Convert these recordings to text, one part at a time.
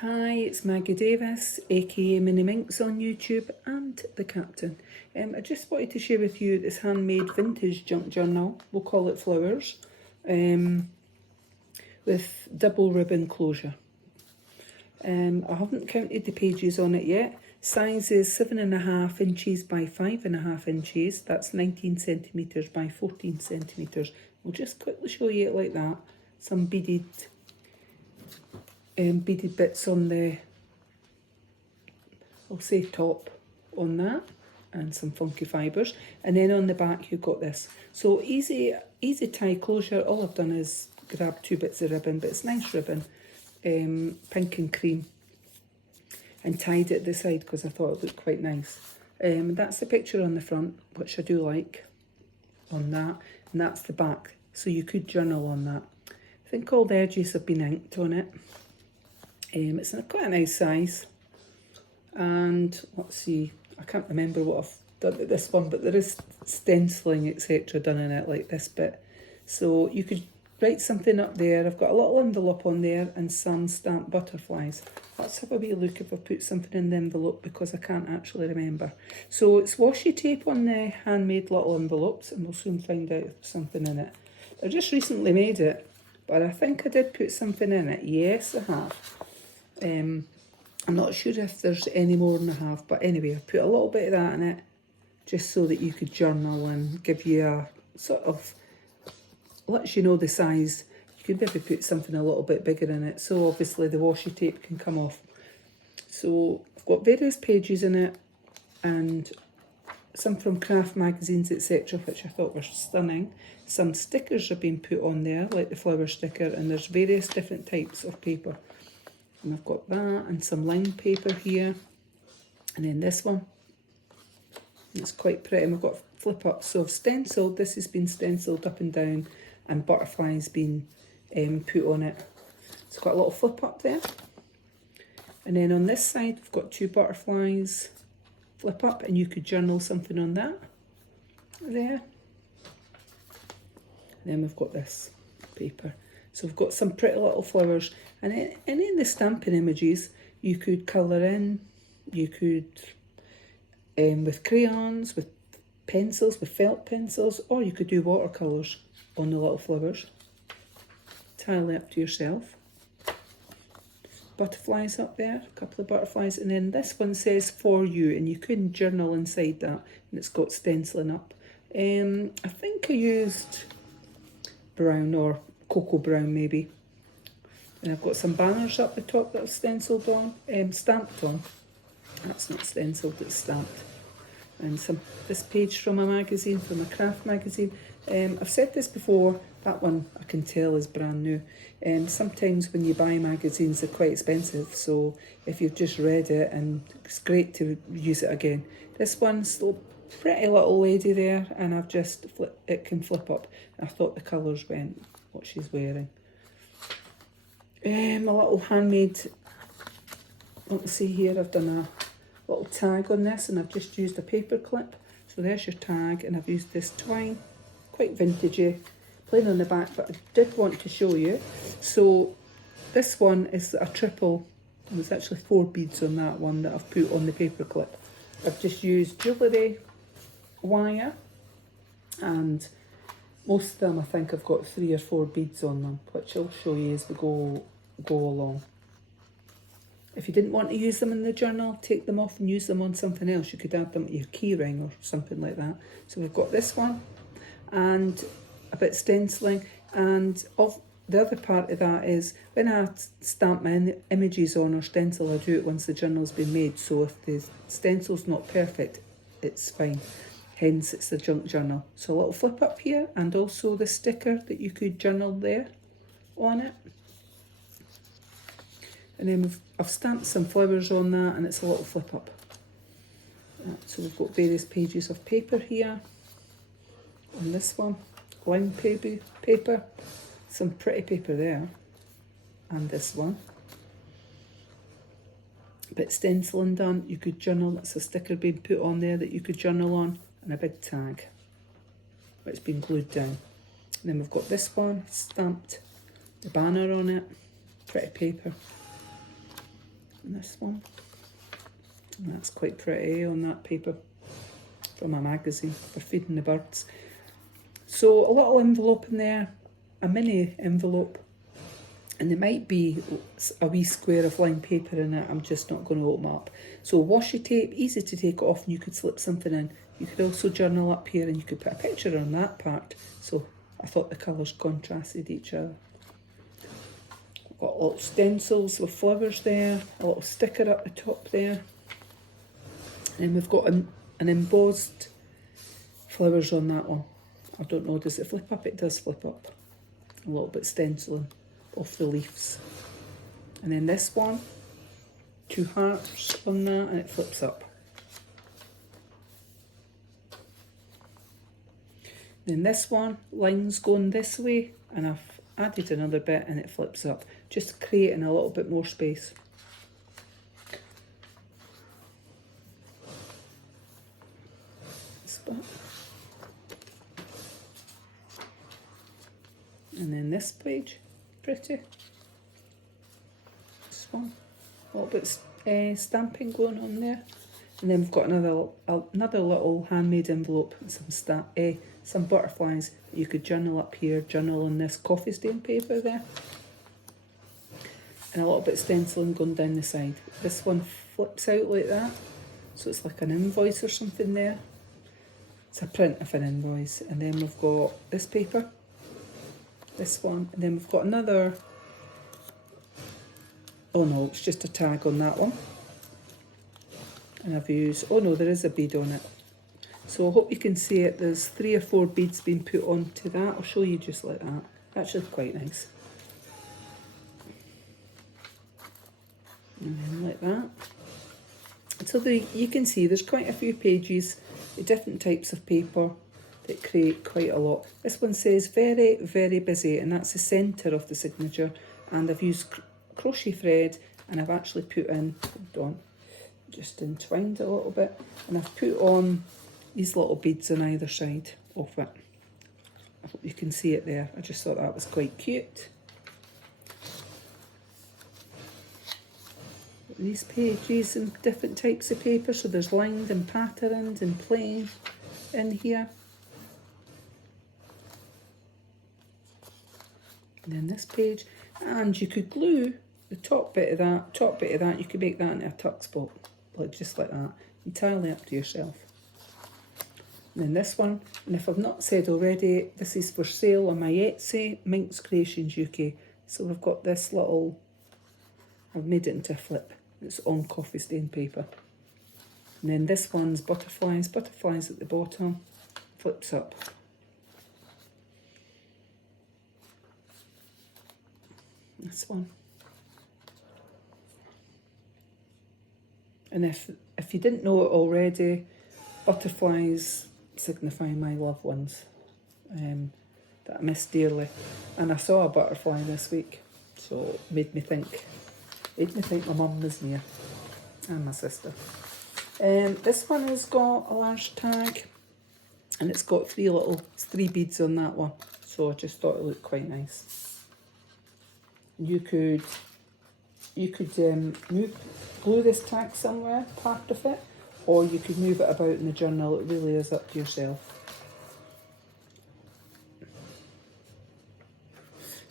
Hi, it's Maggie Davis, aka Mini Minx on YouTube and the Captain. I just wanted to share with you this handmade vintage junk journal, we'll call it Flowers, with double ribbon closure. I haven't counted the pages on it yet. Size is 7.5 inches by 5.5 inches, that's 19 centimetres by 14 centimetres. We'll just quickly show you it like that. Some beaded bits on the, I'll say top on that, and some funky fibres, and then on the back you've got this. So easy tie closure. All I've done is grab 2 bits of ribbon, but it's nice ribbon, pink and cream, and tied it at the side because I thought it looked quite nice. That's the picture on the front, which I do like on that, and that's the back, so you could journal on that. I think all the edges have been inked on it. It's in quite a nice size, and let's see, I can't remember what I've done with this one, but there is stenciling etc done in it, like this bit, so you could write something up there. I've got a little envelope on there and some stamped butterflies. Let's have a wee look if I put something in the envelope, because I can't actually remember. So it's washi tape on the handmade little envelopes, and we'll soon find out if there's something in it. I just recently made it, but I think I did put something in it. Yes, I have. I'm not sure if there's any more than I have, but anyway, I put a little bit of that in it just so that you could journal and give you a sort of, lets you know the size. You could maybe put something a little bit bigger in it, so obviously the washi tape can come off. So I've got various pages in it, and some from craft magazines etc, which I thought were stunning. Some stickers have been put on there, like the flower sticker, and there's various different types of paper. And I've got that, and some lined paper here, and then this one. It's quite pretty, and we've got flip up. So I've stenciled, this has been stenciled up and down, and butterflies been put on it. It's got a little flip up there, and then on this side we've got 2 butterflies flip up, and you could journal something on that there. And then we've got this paper. So we've got some pretty little flowers, and in the stamping images you could colour in, you could with crayons, with pencils, with felt pencils, or you could do watercolours on the little flowers. Entirely up to yourself. Butterflies up there, a couple of butterflies, and then this one says for you, and you can journal inside that, and it's got stenciling up. I think I used brown or cocoa brown maybe, and I've got some banners up the top that I've stenciled on, stamped on. That's not stenciled, it's stamped. And this page from a magazine, from a craft magazine. I've said this before, that one I can tell is brand new. Sometimes when you buy magazines they're quite expensive, so if you've just read it, and it's great to use it again. This one's a pretty little lady there, and I've just it can flip up. I thought the colours went what she's wearing. A little handmade, let's see here, I've done a little tag on this, and I've just used a paper clip. So there's your tag, and I've used this twine, quite vintagey, plain on the back, but I did want to show you. So this one is a triple, there's actually 4 beads on that one that I've put on the paper clip. I've just used jewellery wire, and most of them I think I've got 3 or 4 beads on them, which I'll show you as we go along. If you didn't want to use them in the journal, take them off and use them on something else. You could add them to your key ring or something like that. So we've got this one, and a bit stenciling, and of the other part of that is when I stamp my images on or stencil, I do it once the journal's been made. So if the stencil's not perfect, it's fine. Hence it's the junk journal. So a little flip up here, and also the sticker that you could journal there on it. And then I've stamped some flowers on that, and it's a little flip up. So we've got various pages of paper here. On this one, lined paper, some pretty paper there. And this one. A bit stenciling done, you could journal, that's a sticker being put on there that you could journal on, and a big tag, it's been glued down. And then we've got this one, stamped, the banner on it, pretty paper. And this one. And that's quite pretty on that paper from a magazine for feeding the birds. So a little envelope in there, a mini envelope, and there might be a wee square of lined paper in it. I'm just not going to open up. So washi tape, easy to take off, and you could slip something in. You could also journal up here, and you could put a picture on that part. So I thought the colours contrasted each other. We've got little stencils with flowers there, a little sticker up the top there. And then we've got an embossed flowers on that one. I don't know, does it flip up? It does flip up. A little bit stenciling off the leaves. And then this one, 2 hearts on that, and it flips up. Then this one, lines going this way, and I've added another bit and it flips up, just creating a little bit more space. This bit. And then this page, pretty. This one, a little bit stamping going on there. And then we've got another little handmade envelope and some butterflies. You could journal up here, journal on this coffee stain paper there. And a little bit stenciling going down the side. This one flips out like that. So it's like an invoice or something there. It's a print of an invoice. And then we've got this paper. This one. And then we've got another. Oh no, it's just a tag on that one. And I've used, oh no, there is a bead on it. So I hope you can see it. There's 3 or 4 beads being put onto that. I'll show you just like that. Actually quite nice. And then like that. So you can see there's quite a few pages, different types of paper that create quite a lot. This one says very, very busy, and that's the centre of the signature. And I've used crochet thread, and I've actually put in, hold on, just entwined a little bit, and I've put on these little beads on either side of it. I hope you can see it there. I just thought that was quite cute. These pages and different types of paper, so there's lined and patterned and plain in here. And then this page, and you could glue the top bit of that, you could make that into a tuck spot, like just like that, entirely up to yourself. And then this one, and if I've not said already, this is for sale on my Etsy, MinxCreationsUK. So we've got this little, I've made it into a flip. It's on coffee stain paper. And then this one's butterflies at the bottom, flips up. This one. And if you didn't know it already, butterflies signify my loved ones that I miss dearly. And I saw a butterfly this week, so it made me think my mum was near, and my sister. This one has got a large tag, and it's got 3 beads on that one, so I just thought it looked quite nice. You could glue this tag somewhere, part of it, or you could move it about in the journal. It really is up to yourself.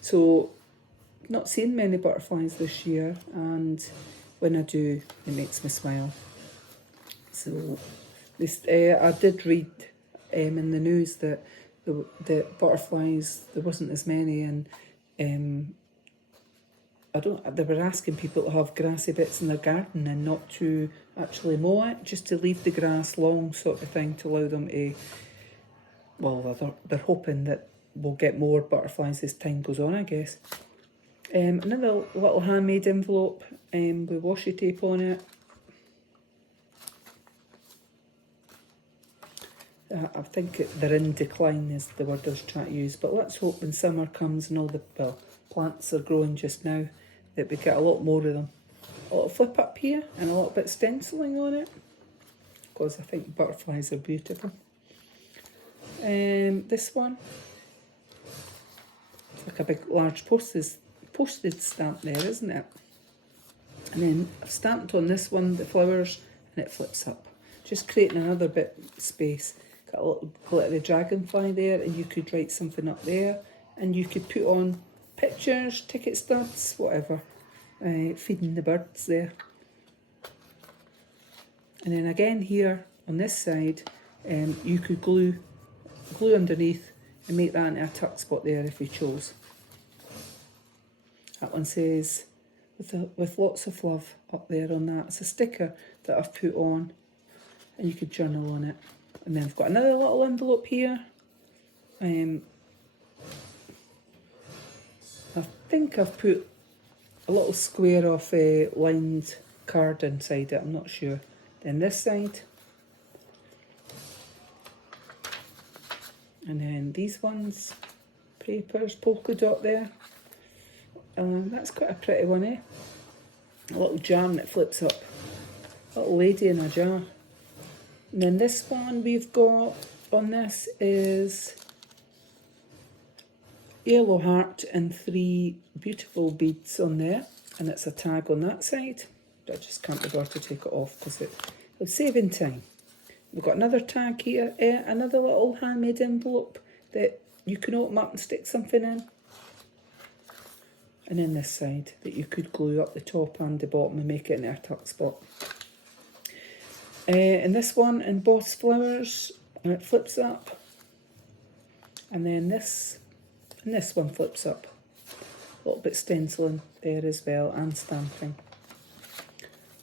So, not seen many butterflies this year, and when I do, it makes me smile. So, this I did read in the news that the butterflies, there wasn't as many, and they were asking people to have grassy bits in their garden and not to actually mow it, just to leave the grass long, sort of thing, to allow them to, well, they're hoping that we'll get more butterflies as time goes on, I guess. Another little handmade envelope with washi tape on it. I think they're in decline is the word I was trying to use, but let's hope when summer comes and all the plants are growing just now that we get a lot more of them. A little flip up here and a little bit stenciling on it, because I think butterflies are beautiful. This one, it's like a big large postage stamp there, isn't it? And then I've stamped on this one the flowers, and it flips up. Just creating another bit of space. Got a little glittery dragonfly there, and you could write something up there, and you could put on pictures, ticket stubs, whatever. Feeding the birds there. And then again here on this side, you could glue underneath and make that into a tuck spot there if you chose. That one says, with lots of love up there on that. It's a sticker that I've put on, and you could journal on it. And then I've got another little envelope here. I think I've put a little square of lined card inside it, I'm not sure. Then this side. And then these ones, papers, polka dot there. That's quite a pretty one, eh? A little jar that flips up. A little lady in a jar. And then this one we've got on this is yellow heart and 3 beautiful beads on there. And it's a tag on that side. But I just can't be bothered to take it off because it's saving time. We've got another tag here, another little handmade envelope that you can open up and stick something in. And then this side that you could glue up the top and the bottom and make it into a tuck spot. And this one in Boss Flowers, and it flips up. And then this, and this one flips up. A little bit stenciling there as well, and stamping.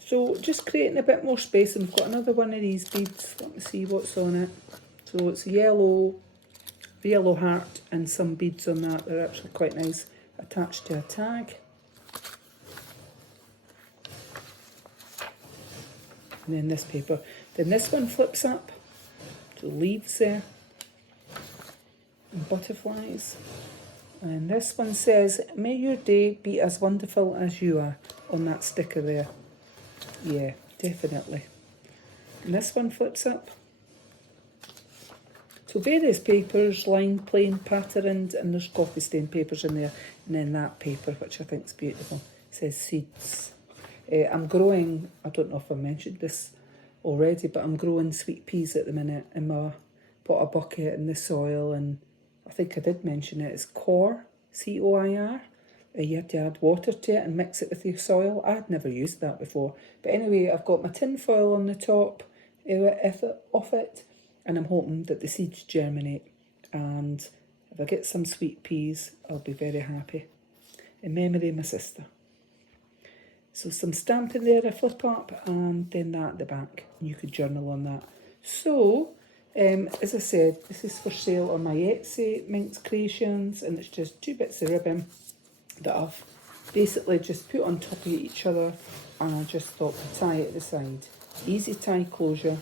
So just creating a bit more space, and we've got another one of these beads. Let me see what's on it. So it's yellow heart and some beads on that. They're actually quite nice, attached to a tag. And then this paper. Then this one flips up. So leaves there. And butterflies. And this one says, may your day be as wonderful as you are, on that sticker there. Yeah, definitely. And this one flips up. So various papers, lined, plain, patterned, and there's coffee stain papers in there. And then that paper, which I think is beautiful, says seeds. I'm growing, I don't know if I mentioned this already, but I'm growing sweet peas at the minute in my pot bucket in the soil, and I think I did mention it. It's core, C-O-I-R. You have to add water to it and mix it with your soil. I'd never used that before. But anyway, I've got my tin foil on the top of it, and I'm hoping that the seeds germinate. And if I get some sweet peas, I'll be very happy. In memory of my sister. So some stamping there, a flip up, and then that at the back. You could journal on that. So, as I said, this is for sale on my Etsy, Minx Creations, and it's just 2 bits of ribbon that I've basically just put on top of each other, and I just thought to tie it at the side. Easy tie closure,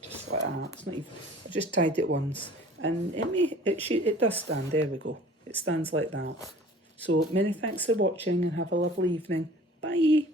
just like that. It's not even, I just tied it once, and it does stand. There we go. It stands like that. So many thanks for watching, and have a lovely evening. Bye.